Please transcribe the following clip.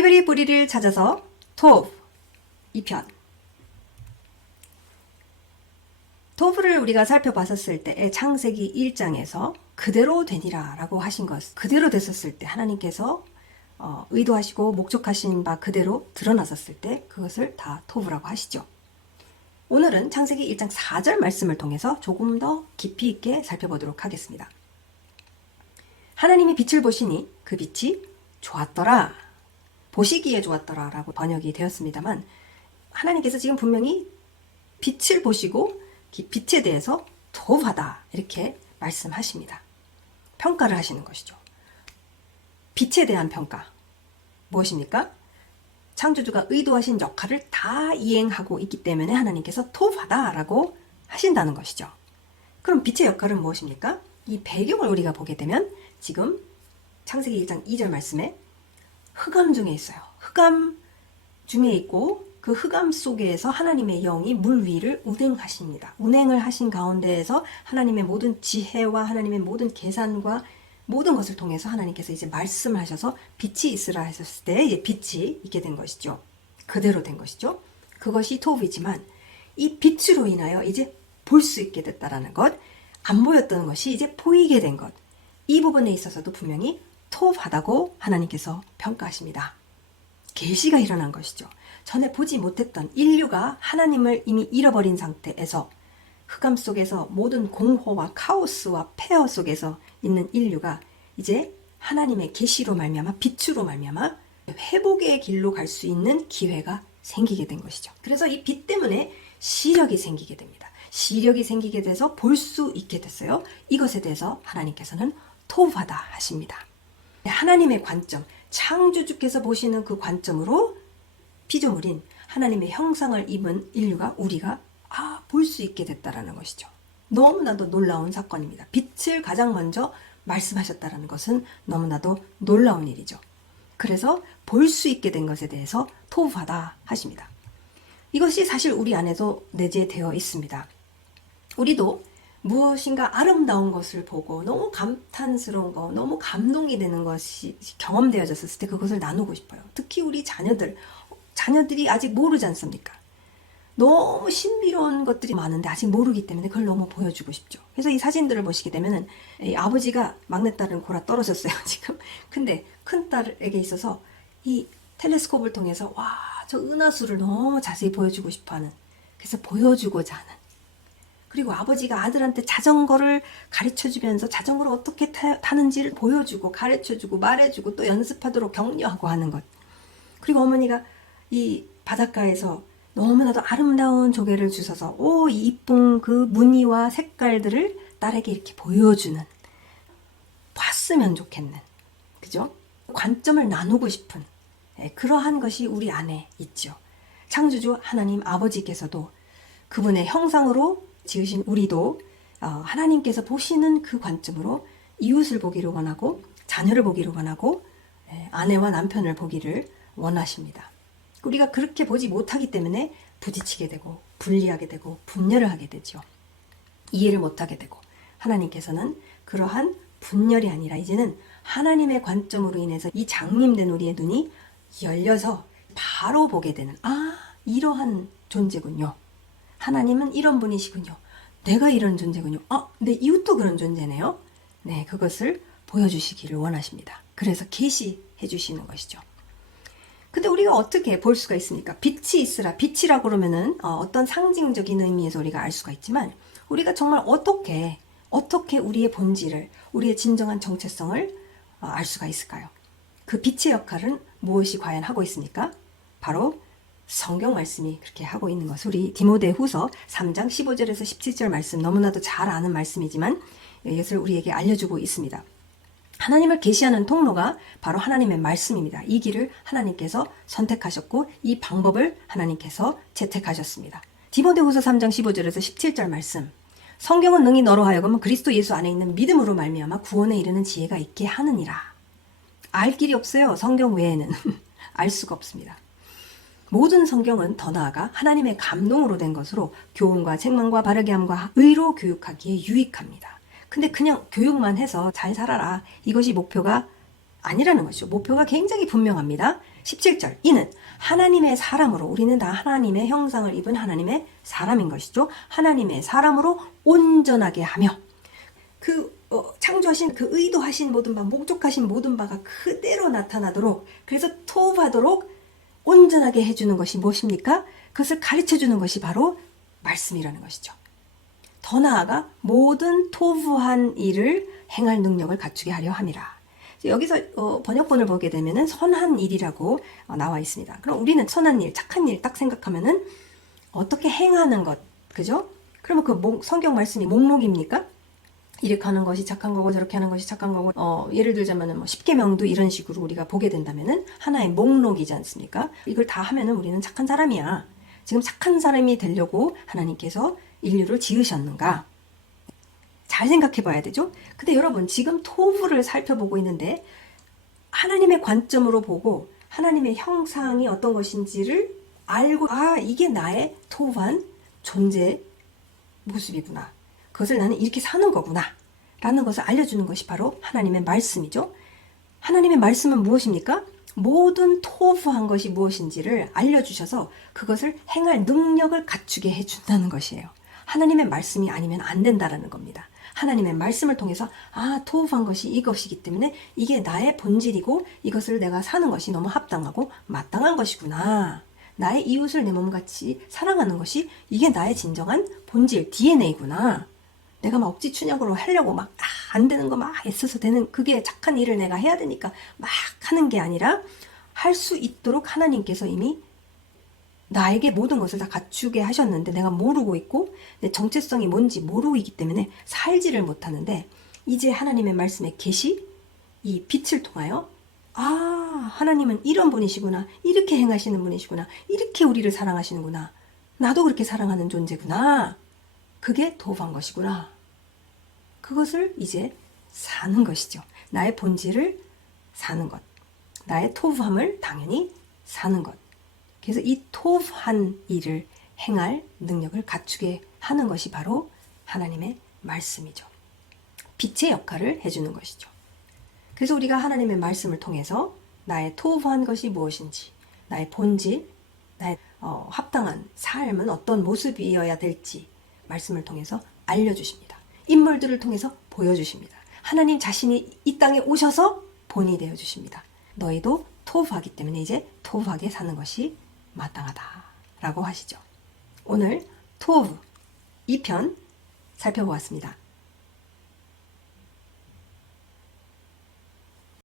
히브리 뿌리를 찾아서 토브 2편 토브를 우리가 살펴봤었을 때의 창세기 1장에서 그대로 되니라 라고 하신 것 그대로 됐었을 때 하나님께서 어, 의도하시고 목적하신 바 그대로 드러났었을 때 그것을 다 토브라고 하시죠. 오늘은 창세기 1장 4절 말씀을 통해서 조금 더 깊이 있게 살펴보도록 하겠습니다. 하나님이 빛을 보시니 그 빛이 좋았더라. 보시기에 좋았더라 라고 번역이 되었습니다만 하나님께서 지금 분명히 빛을 보시고 이 빛에 대해서 도하다 이렇게 말씀하십니다. 평가를 하시는 것이죠. 빛에 대한 평가 무엇입니까? 창조주가 의도하신 역할을 다 이행하고 있기 때문에 하나님께서 토하다라고 하신다는 것이죠. 그럼 빛의 역할은 무엇입니까? 이 배경을 우리가 보게 되면 지금 창세기 1장 2절 말씀에 흑암 중에 있어요. 흑암 중에 있고 그 흑암 속에서 하나님의 영이 물 위를 운행하십니다. 운행을 하신 가운데에서 하나님의 모든 지혜와 하나님의 모든 계산과 모든 것을 통해서 하나님께서 이제 말씀을 하셔서 빛이 있으라 하셨을 때 이제 빛이 있게 된 것이죠. 그대로 된 것이죠. 그것이 토브이지만 이 빛으로 인하여 이제 볼 수 있게 됐다라는 것, 안 보였던 것이 이제 보이게 된 것. 이 부분에 있어서도 분명히 토하다고 하나님께서 평가하십니다. 계시가 일어난 것이죠. 전에 보지 못했던 인류가 하나님을 이미 잃어버린 상태에서 흑암 속에서 모든 공허와 카오스와 폐허 속에서 있는 인류가 이제 하나님의 계시로 말미암아 빛으로 말미암아 회복의 길로 갈 수 있는 기회가 생기게 된 것이죠. 그래서 이 빛 때문에 시력이 생기게 됩니다. 시력이 생기게 돼서 볼 수 있게 됐어요. 이것에 대해서 하나님께서는 토하다 하십니다. 하나님의 관점, 창조주께서 보시는 그 관점으로 피조물인 하나님의 형상을 입은 인류가 우리가 아, 볼 수 있게 됐다라는 것이죠. 너무나도 놀라운 사건입니다. 빛을 가장 먼저 말씀하셨다라는 것은 너무나도 놀라운 일이죠. 그래서 볼 수 있게 된 것에 대해서 토하다 하십니다. 이것이 사실 우리 안에도 내재되어 있습니다. 우리도 무엇인가 아름다운 것을 보고 너무 감탄스러운 거, 너무 감동이 되는 것이 경험되어졌을 때 그것을 나누고 싶어요. 특히 우리 자녀들, 자녀들이 아직 모르지 않습니까? 너무 신비로운 것들이 많은데 아직 모르기 때문에 그걸 너무 보여주고 싶죠. 그래서 이 사진들을 보시게 되면은 아버지가 막내딸은 골아 떨어졌어요, 지금. 근데 큰딸에게 있어서 이 텔레스콥을 통해서 와, 저 은하수를 너무 자세히 보여주고 싶어 하는. 그래서 보여주고자 하는. 그리고 아버지가 아들한테 자전거를 가르쳐 주면서 자전거를 어떻게 타, 타는지를 보여주고 가르쳐 주고 말해주고 또 연습하도록 격려하고 하는 것. 그리고 어머니가 이 바닷가에서 너무나도 아름다운 조개를 주셔서 오 이쁜 그 무늬와 색깔들을 딸에게 이렇게 보여주는 봤으면 좋겠는 그죠? 관점을 나누고 싶은 예, 그러한 것이 우리 안에 있죠. 창조주 하나님 아버지께서도 그분의 형상으로 지으신 우리도 어, 하나님께서 보시는 그 관점으로 이웃을 보기를 원하고 자녀를 보기를 원하고 예, 아내와 남편을 보기를 원하십니다. 우리가 그렇게 보지 못하기 때문에 부딪히게 되고 분리하게 되고 분열을 하게 되죠. 이해를 못하게 되고 하나님께서는 그러한 분열이 아니라 이제는 하나님의 관점으로 인해서 이 장님된 우리의 눈이 열려서 바로 보게 되는 아 이러한 존재군요. 하나님은 이런 분이시군요. 내가 이런 존재군요. 아, 내 이웃도 그런 존재네요. 네, 그것을 보여주시기를 원하십니다. 그래서 계시해 주시는 것이죠. 근데 우리가 어떻게 볼 수가 있습니까? 빛이 있으라. 빛이라 그러면은 어, 떤 상징적인 의미에서 우리가 알 수가 있지만 우리가 정말 어떻게 어떻게 우리의 본질을 우리의 진정한 정체성을 어, 알 수가 있을까요? 그 빛의 역할은 무엇이 과연 하고 있습니까? 바로 성경 말씀이 그렇게 하고 있는 것. 우리 디모데 후서 3장 15절에서 17절 말씀 너무나도 잘 아는 말씀이지만 이것을 우리에게 알려주고 있습니다. 하나님을 계시하는 통로가 바로 하나님의 말씀입니다. 이 길을 하나님께서 선택하셨고 이 방법을 하나님께서 채택하셨습니다. 디모데후서 3장 15절에서 17절 말씀. 성경은 능히 너로 하여금 그리스도 예수 안에 있는 믿음으로 말미암아 구원에 이르는 지혜가 있게 하느니라. 알 길이 없어요. 성경 외에는 알 수가 없습니다. 모든 성경은 더 나아가 하나님의 감동으로 된 것으로 교훈과 책망과 바르게 함과 의로 교육하기에 유익합니다. 근데 그냥 교육만 해서 잘 살아라. 이것이 목표가 아니라는 것이죠. 목표가 굉장히 분명합니다. 17절 이는 하나님의 사람으로 우리는 다 하나님의 형상을 입은 하나님의 사람인 것이죠. 하나님의 사람으로 온전하게 하며 그 어, 창조하신 그 의도하신 모든 바 목적하신 모든 바가 그대로 나타나도록 그래서 토브하도록 온전하게 해주는 것이 무엇입니까? 그것을 가르쳐 주는 것이 바로 말씀이라는 것이죠. 더 나아가 모든 토부한 일을 행할 능력을 갖추게 하려 함이라. 여기서 어, 번역본을 보게 되면은 선한 일이라고 어, 나와 있습니다. 그럼 우리는 선한 일, 착한 일 딱 생각하면은 어떻게 행하는 것, 그죠? 그러면 그 목- 성경 말씀이 목록입니까? 이렇게 하는 것이 착한 거고 저렇게 하는 것이 착한 거고 어, 예를 들자면은 뭐 십계명도 이런 식으로 우리가 보게 된다면은 하나의 목록이지 않습니까? 이걸 다 하면은 우리는 착한 사람이야. 지금 착한 사람이 되려고 하나님께서 인류를 지으셨는가? 잘 생각해 봐야 되죠? 근데 여러분, 지금 토부를 살펴보고 있는데, 하나님의 관점으로 보고, 하나님의 형상이 어떤 것인지를 알고, 아, 이게 나의 토부한 존재 모습이구나. 그것을 나는 이렇게 사는 거구나. 라는 것을 알려주는 것이 바로 하나님의 말씀이죠. 하나님의 말씀은 무엇입니까? 모든 토부한 것이 무엇인지를 알려주셔서 그것을 행할 능력을 갖추게 해준다는 것이에요. 하나님의 말씀이 아니면 안 된다라는 겁니다. 하나님의 말씀을 통해서 아 토부한 것이 이것이기 때문에 이게 나의 본질이고 이것을 내가 사는 것이 너무 합당하고 마땅한 것이구나. 나의 이웃을 내 몸같이 사랑하는 것이 이게 나의 진정한 본질 DNA구나. 내가 막 억지 춘약으로 하려고 막 안 되는 거 막 애써서 되는 그게 착한 일을 내가 해야 되니까 막 하는 게 아니라 할 수 있도록 하나님께서 이미 나에게 모든 것을 다 갖추게 하셨는데 내가 모르고 있고 내 정체성이 뭔지 모르고 있기 때문에 살지를 못하는데 이제 하나님의 말씀에 계시? 이 빛을 통하여? 아 하나님은 이런 분이시구나. 이렇게 행하시는 분이시구나. 이렇게 우리를 사랑하시는구나. 나도 그렇게 사랑하는 존재구나 그게 도구한 것이구나 그것을 이제 사는 것이죠 나의 본질을 사는 것 나의 토부함을 당연히 사는 것 그래서 이 토브한 일을 행할 능력을 갖추게 하는 것이 바로 하나님의 말씀이죠. 빛의 역할을 해주는 것이죠. 그래서 우리가 하나님의 말씀을 통해서 나의 토브한 것이 무엇인지, 나의 본질, 나의 어, 합당한 삶은 어떤 모습이어야 될지 말씀을 통해서 알려주십니다. 인물들을 통해서 보여주십니다. 하나님 자신이 이 땅에 오셔서 본이 되어 주십니다. 너희도 토브하기 때문에 이제 토브하게 사는 것이 마땅하다라고 하시죠. 오늘 토브 2편 살펴보았습니다.